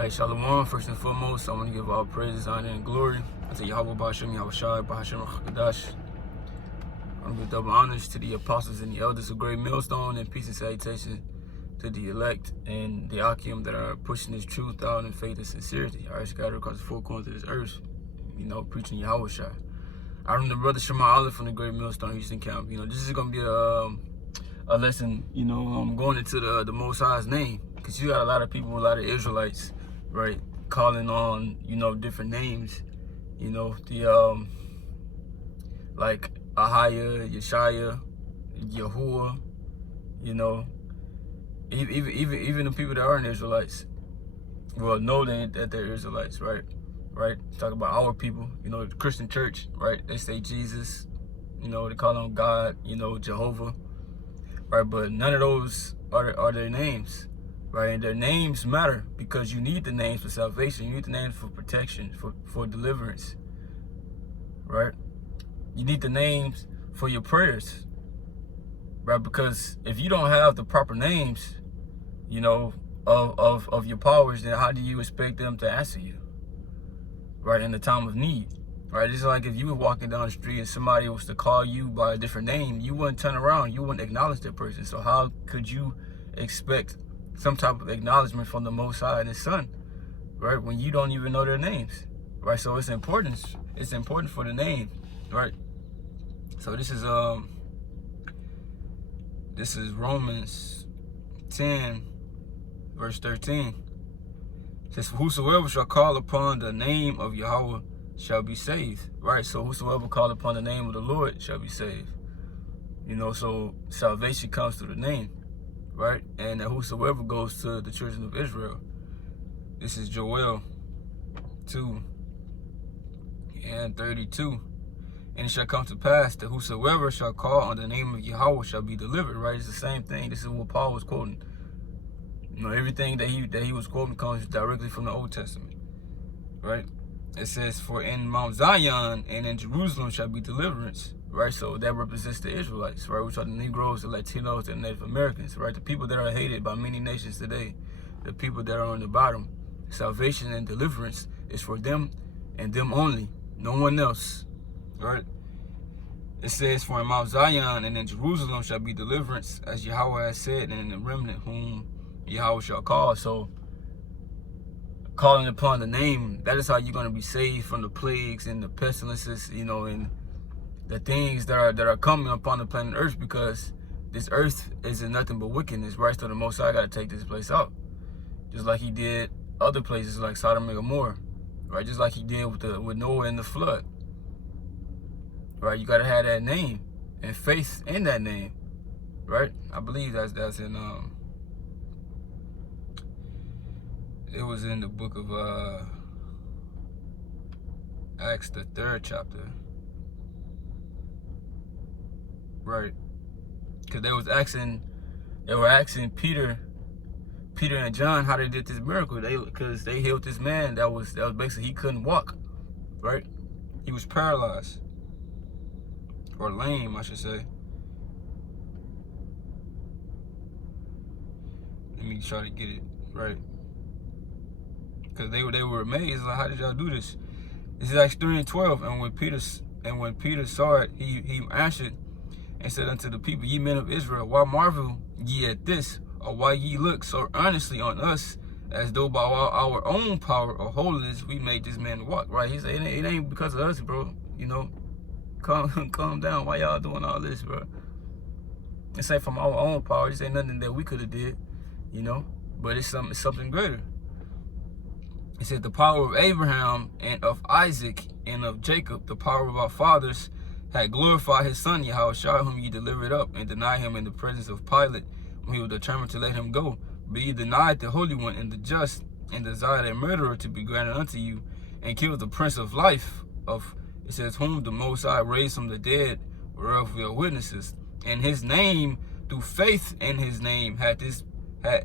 Hey, Shalom. First and foremost, I want to give all praises, honor, and glory unto YAHAWAH, YAHAWAH. I want to give double honors to the apostles and the elders of Great Millstone, and peace and salutation to the elect and the Akim that are pushing this truth out in faith and sincerity. I scattered across the four corners of this earth, preaching YAHAWAH. I remember the brother Shema Olive from the Great Millstone Houston Camp. This is going to be a lesson, going into the Most High's name, because you got a lot of people, a lot of Israelites, right, calling on, different names, like Ahaya, Yeshaya, Yahuwah, even the people that aren't Israelites, well, know that they're Israelites, right? Talk about our people, the Christian church, right? They say Jesus, they call on God, Jehovah, right? But none of those are their names, right? And their names matter because you need the names for salvation. You need the names for protection, for deliverance, right? You need the names for your prayers, right? Because if you don't have the proper names, of your powers, then how do you expect them to answer you, right, in the time of need, right? It's like if you were walking down the street and somebody was to call you by a different name, you wouldn't turn around, you wouldn't acknowledge that person. So how could you expect some type of acknowledgement from the Most High and His Son, right, when you don't even know their names, right? So it's important for the name, right? So this is Romans 10 verse 13. It says, whosoever shall call upon the name of Yahweh shall be saved, right? So whosoever call upon the name of the Lord shall be saved. So salvation comes through the name, right? And whosoever goes to the children of Israel. This is Joel 2 and 32. And it shall come to pass that whosoever shall call on the name of Yahweh shall be delivered, right? It's the same thing. This is what Paul was quoting. Everything that he was quoting comes directly from the Old Testament, right? It says, for in Mount Zion and in Jerusalem shall be deliverance, right? So that represents the Israelites, right? Which are the Negroes, the Latinos, the Native Americans, right? The people that are hated by many nations today, the people that are on the bottom. Salvation and deliverance is for them and them only, no one else, right? It says, for in Mount Zion and in Jerusalem shall be deliverance, as Yahweh has said, and in the remnant whom Yahweh shall call. So calling upon the name, that is how you're going to be saved from the plagues and the pestilences, and the things that are coming upon the planet Earth, because this earth isn't nothing but wickedness, right? So the Most High got to take this place out, just like He did other places like Sodom and Gomorrah, right? Just like He did with Noah and the flood, right? You got to have that name and faith in that name, right? I believe that's in it was in the book of Acts, the 3rd chapter, right? Because they were asking Peter and John how they did this miracle. Because they healed this man that was basically, he couldn't walk, right? He was paralyzed, or lame, I should say. Let me try to get it right. Because they were amazed, like, how did y'all do this? This is Acts 3 and 12. And when Peter saw it, he answered and said unto the people, ye men of Israel, why marvel ye at this? Or why ye look so earnestly on us, as though by our own power or holiness we made this man walk, right? He said, it ain't because of us, bro. Calm down. Why y'all doing all this, bro? This ain't from our own power. This ain't nothing that we could have did, but it's something greater. It said, the power of Abraham and of Isaac and of Jacob, the power of our fathers, had glorified His Son Yahushua, whom ye delivered up and denied Him in the presence of Pilate, when he was determined to let Him go. But ye denied the Holy One and the just, and desired a murderer to be granted unto you, and killed the Prince of Life, it says, whom the Most High raised from the dead, whereof we are witnesses. And His name, through faith in His name, had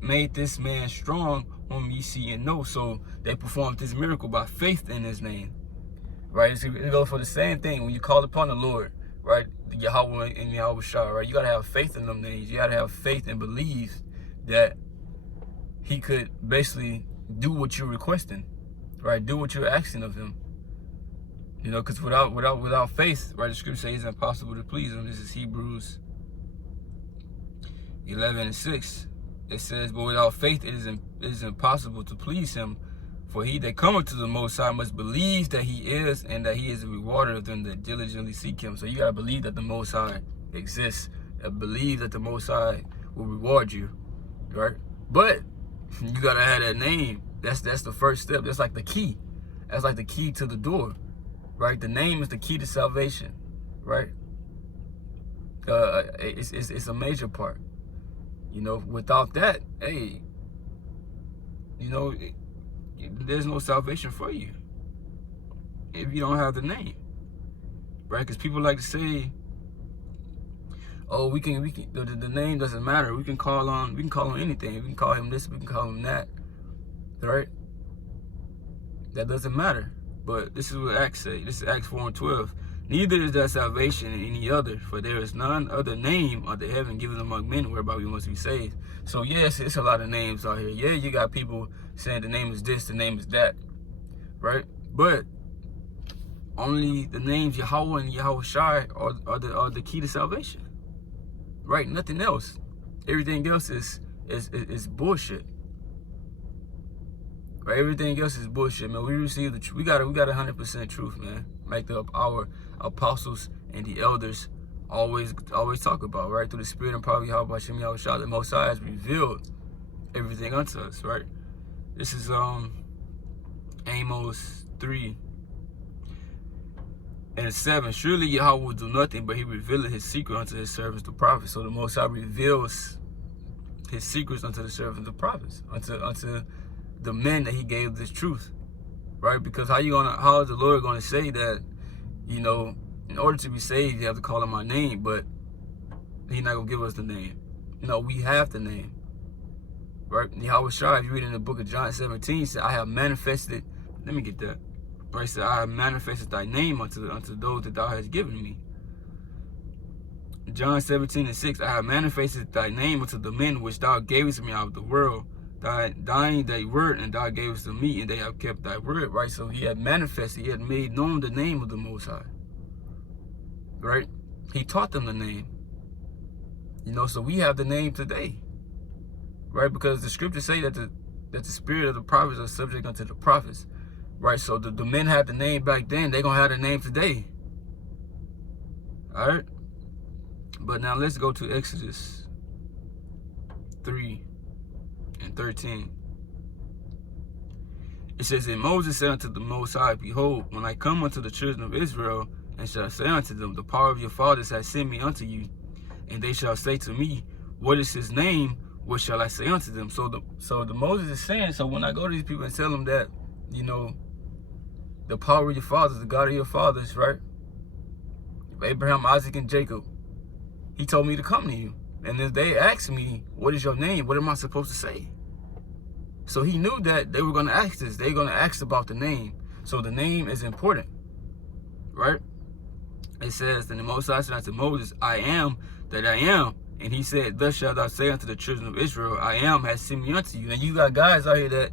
made this man strong, whom ye see and know. So they performed this miracle by faith in His name, right? It goes for the same thing when you call upon the Lord, right? Yahweh and YAHAWAH, right? You got to have faith in them names. You got to have faith and believe that He could basically, do what you're requesting, right? Do what you're asking of him. You know, because without faith, right, the scripture says it's impossible to please him. This is Hebrews 11:6. It says, but without faith it is impossible to please him. For he that cometh to the Most High must believe that he is, and that he is a rewarder of them that diligently seek him. So you got to believe that the Most High exists. Believe that the Most High will reward you, right? But you got to have that name. That's the first step. That's like the key. That's like the key to the door, right? The name is the key to salvation, right? It's a major part. You know, without that, hey, you know, there's no salvation for you if you don't have the name, right? Because people like to say, oh, we can the name doesn't matter. We can call on anything. We can call him this, we can call him that, right? That doesn't matter. But this is what Acts say. This is Acts 4:12. Neither is there salvation in any other, for there is none other name under heaven given among men whereby we must be saved. So yes, it's a lot of names out here. Yeah, you got people saying the name is this, the name is that, right? But only the names Yahawah and YAHAWAH are the key to salvation, right? Nothing else. Everything else is bullshit. Right? Everything else is bullshit, man. We received the truth. We got 100% truth, man. Like our apostles and the elders always talk about, right? Through the Spirit and power of YAHAWAH, the Most High has revealed everything unto us, right? This is Amos 3:7. Surely Yahweh will do nothing, but he revealeth his secret unto his servants the prophets. So the Most High reveals his secrets unto the servants the prophets, unto the men that he gave this truth, right? Because how is the Lord gonna say that, you know, in order to be saved you have to call on my name, but he's not gonna give us the name? No, we have the name, right? YAHAWAH, if you read in the book of John 17, said, I have manifested, let me get that, right? Said, I have manifested thy name unto those that thou hast given me. John 17:6, I have manifested thy name unto the men which thou gavest me out of the world. Thine thy word, and thou gavest to me, and they have kept thy word, right? So he had manifested, he had made known the name of the Most High, right? He taught them the name, you know. So we have the name today, right? Because the scriptures say that the spirit of the prophets are subject unto the prophets, right? So the men had the name back then, they're gonna have the name today, all right? But now let's go to Exodus 3:13. It says, and Moses said unto the Most High, behold, when I come unto the children of Israel, and shall say unto them, the power of your fathers has sent me unto you, and they shall say to me, what is his name? What shall I say unto them? So the Moses is saying, so when I go to these people and tell them that, you know, the power of your fathers, the God of your fathers, right? Abraham, Isaac, and Jacob, he told me to come to you. And if they ask me, what is your name? What am I supposed to say? So he knew that they were going to ask this. They're going to ask about the name. So the name is important, right? It says, then the Most High said unto Moses, I am that I am. And he said, thus shalt thou say unto the children of Israel, I am has sent me unto you. And you got guys out here that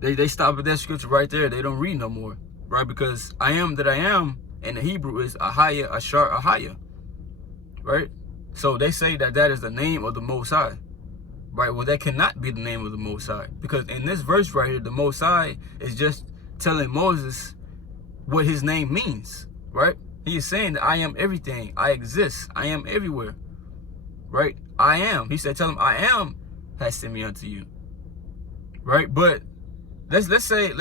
they stop at that scripture right there. They don't read no more, right? Because I am that I am in the Hebrew is Ahaya, Ashar, Ahaya, right? So they say that is the name of the Most High, right? Well, that cannot be the name of the Most High, because in this verse right here, the Most High is just telling Moses what his name means, right? He is saying that I am everything. I exist. I am everywhere, right? I am. He said, tell him I am has sent me unto you, right? But let's say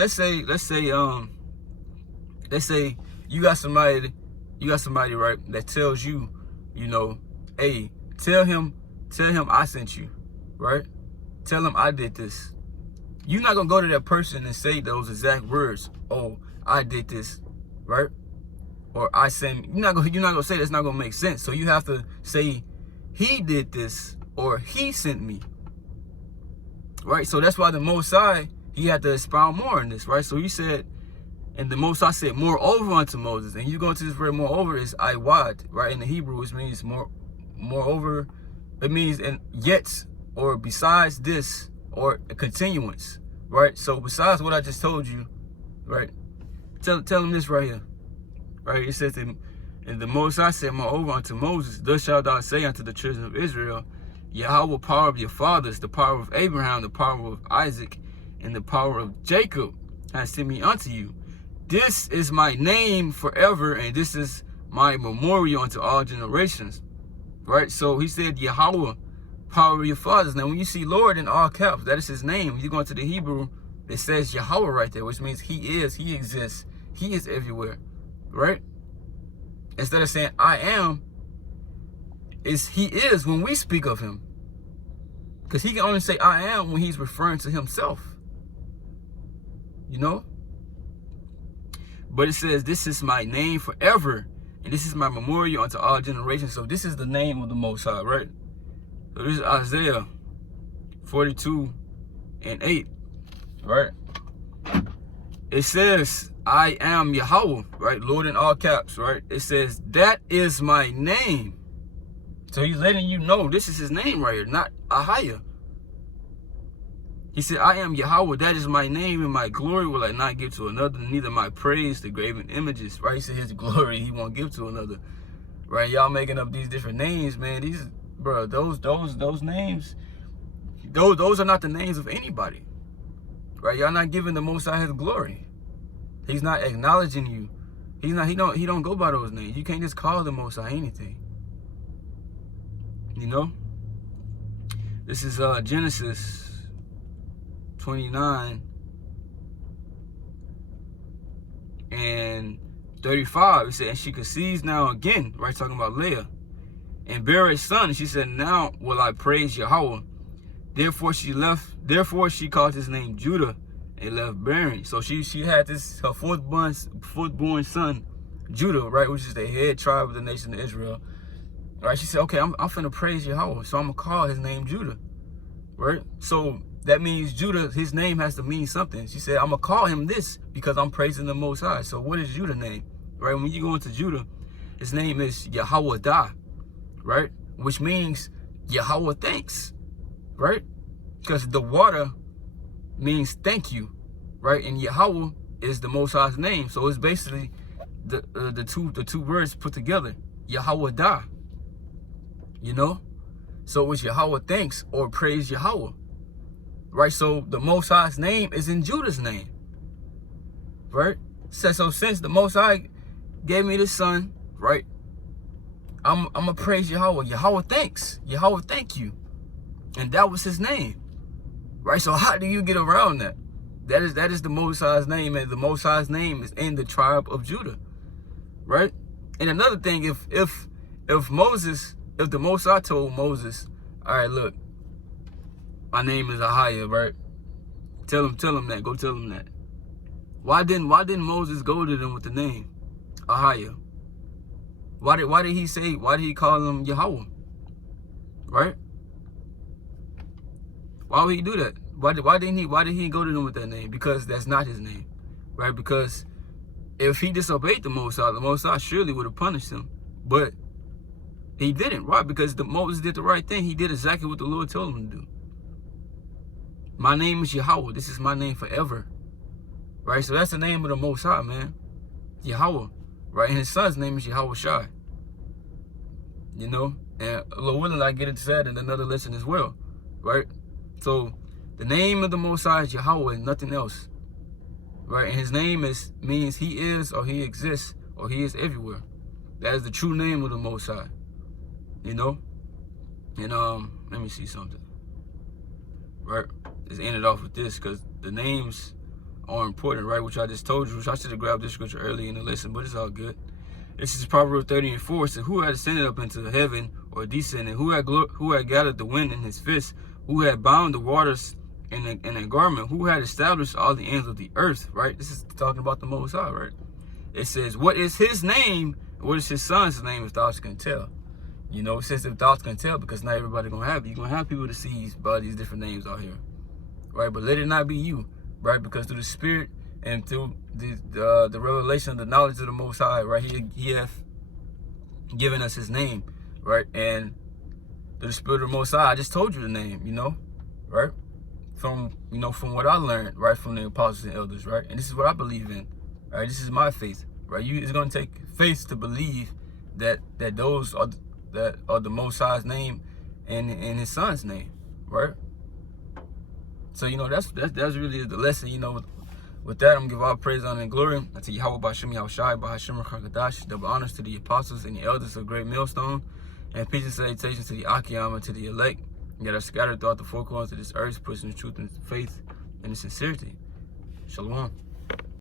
you got somebody, right, that tells you, you know, hey, tell him I sent you, right? Tell him I did this. You're not gonna go to that person and say those exact words. Oh, I did this, right? Or I sent. You're not gonna say that's not gonna make sense. So you have to say he did this or he sent me, right? So that's why the Most High, he had to expound more on this, right? So he said, and the Most High said, moreover unto Moses. And you go to this word moreover is YAHAWAH, right? In the Hebrew, which means moreover. It means and yet, or besides this, or a continuance, right? So besides what I just told you, right? Tell him this right here, right? It says, and the Most High said, moreover unto Moses, thus shalt thou say unto the children of Israel, Yahweh, power of your fathers, the power of Abraham, the power of Isaac, and the power of Jacob has sent me unto you. This is my name forever, and this is my memorial unto all generations. Right? So he said, Yahawah, power of your fathers. Now, when you see Lord in all caps, that is his name. When you go into the Hebrew, it says Yahawah right there, which means he is, he exists, he is everywhere. Right? Instead of saying I am, he is when we speak of him. Because he can only say I am when he's referring to himself. You know? But it says, this is my name forever, and this is my memorial unto all generations. So this is the name of the Most High, right? So this is Isaiah 42:8, right? It says, I am Yahawah, right? Lord in all caps, right? It says, that is my name. So he's letting you know this is his name right here, not Ahaya. He said, I am Yahawah, that is my name, and my glory will I not give to another, neither my praise to graven images, right? He said his glory he won't give to another, right? Y'all making up these different names, man. These, bro, those names, those are not the names of anybody, right? Y'all not giving the Most High his glory. He's not acknowledging you. He don't go by those names. You can't just call the Most High anything. You know? This is Genesis 29 and 35. It said, and she conceives now again, right? Talking about Leah, and bare a son. And she said, now will I praise Yahawah. Therefore she called his name Judah and left bearing. So she had this, her fourth born son, Judah, right? Which is the head tribe of the nation of Israel. Right? She said, okay, I'm finna praise Yahawah, so I'm gonna call his name Judah. Right? So that means Judah, his name has to mean something. She said, I'm gonna call him this because I'm praising the Most High. So what is Judah's name? Right? When you go into Judah, his name is YAHAWAH, right? Which means Yahawah thanks, right? Because the water means thank you, right? And Yahawah is the Most High's name. So it's basically the two words put together, YAHAWAH. You know? So it's Yahawah thanks or praise Yahawah. Right? So the Most High's name is in Judah's name. Right? So since the Most High gave me this son, right? I'm gonna praise Yahawah. Yahawah thanks. Yahawah thank you. And that was his name. Right? So how do you get around that? That is the Most High's name, and the Most High's name is in the tribe of Judah. Right? And another thing, if the Most High told Moses, all right, look, my name is Ahaya, right? Tell him that. Go tell him that. Why didn't Moses go to them with the name Ahaya? Why did he call him Yahawah? Right? Why would he do that? Why did he go to them with that name? Because that's not his name. Right? Because if he disobeyed the Most High surely would have punished him. But he didn't, right? Because Moses did the right thing. He did exactly what the Lord told him to do. My name is Yahawah. This is my name forever. Right? So that's the name of the Most High, man. Yahawah. Right? And his son's name is Yahawashi. You know? And Lord willing, I get into that in another lesson as well. Right? So the name of the Most High is Yahawah and nothing else. Right? And his name means he is, or he exists, or he is everywhere. That is the true name of the Most High. You know? And let me see something. Right? Just end it off with this, because the names are important, right? Which I just told you, which I should have grabbed this scripture early in the lesson, but it's all good. This is Proverbs 30:4. It says, who had ascended up into heaven, or descended? Who had gathered the wind in his fist? Who had bound the waters in a garment? Who had established all the ends of the earth? Right? This is talking about the Most High, right? It says, what is his name? What is his son's name, if thou can tell? You know, it says if thou can tell, because not everybody gonna have it. You're gonna have people to see by these different names out here. Right? But let it not be you, right? Because through the Spirit and through the revelation of the knowledge of the Most High, right? He hath given us his name, right? And through the Spirit of the Most High, I just told you the name, you know, right? from what I learned, right, from the apostles and elders, right? And this is what I believe in, right? This is my faith, right? It's going to take faith to believe that those are the Most High's name and His Son's name, right? So that's really the lesson. With that, I'm gonna give all praise, honor, and glory unto Yahawah, B'Hashem, Yahushai, B'Hashem, Rakakadash. Double honors to the apostles and the elders of Great Millstone, and peace and salutations to the Akiyama and to the elect that are scattered throughout the four corners of this earth, pushing the truth and faith and the sincerity. Shalom.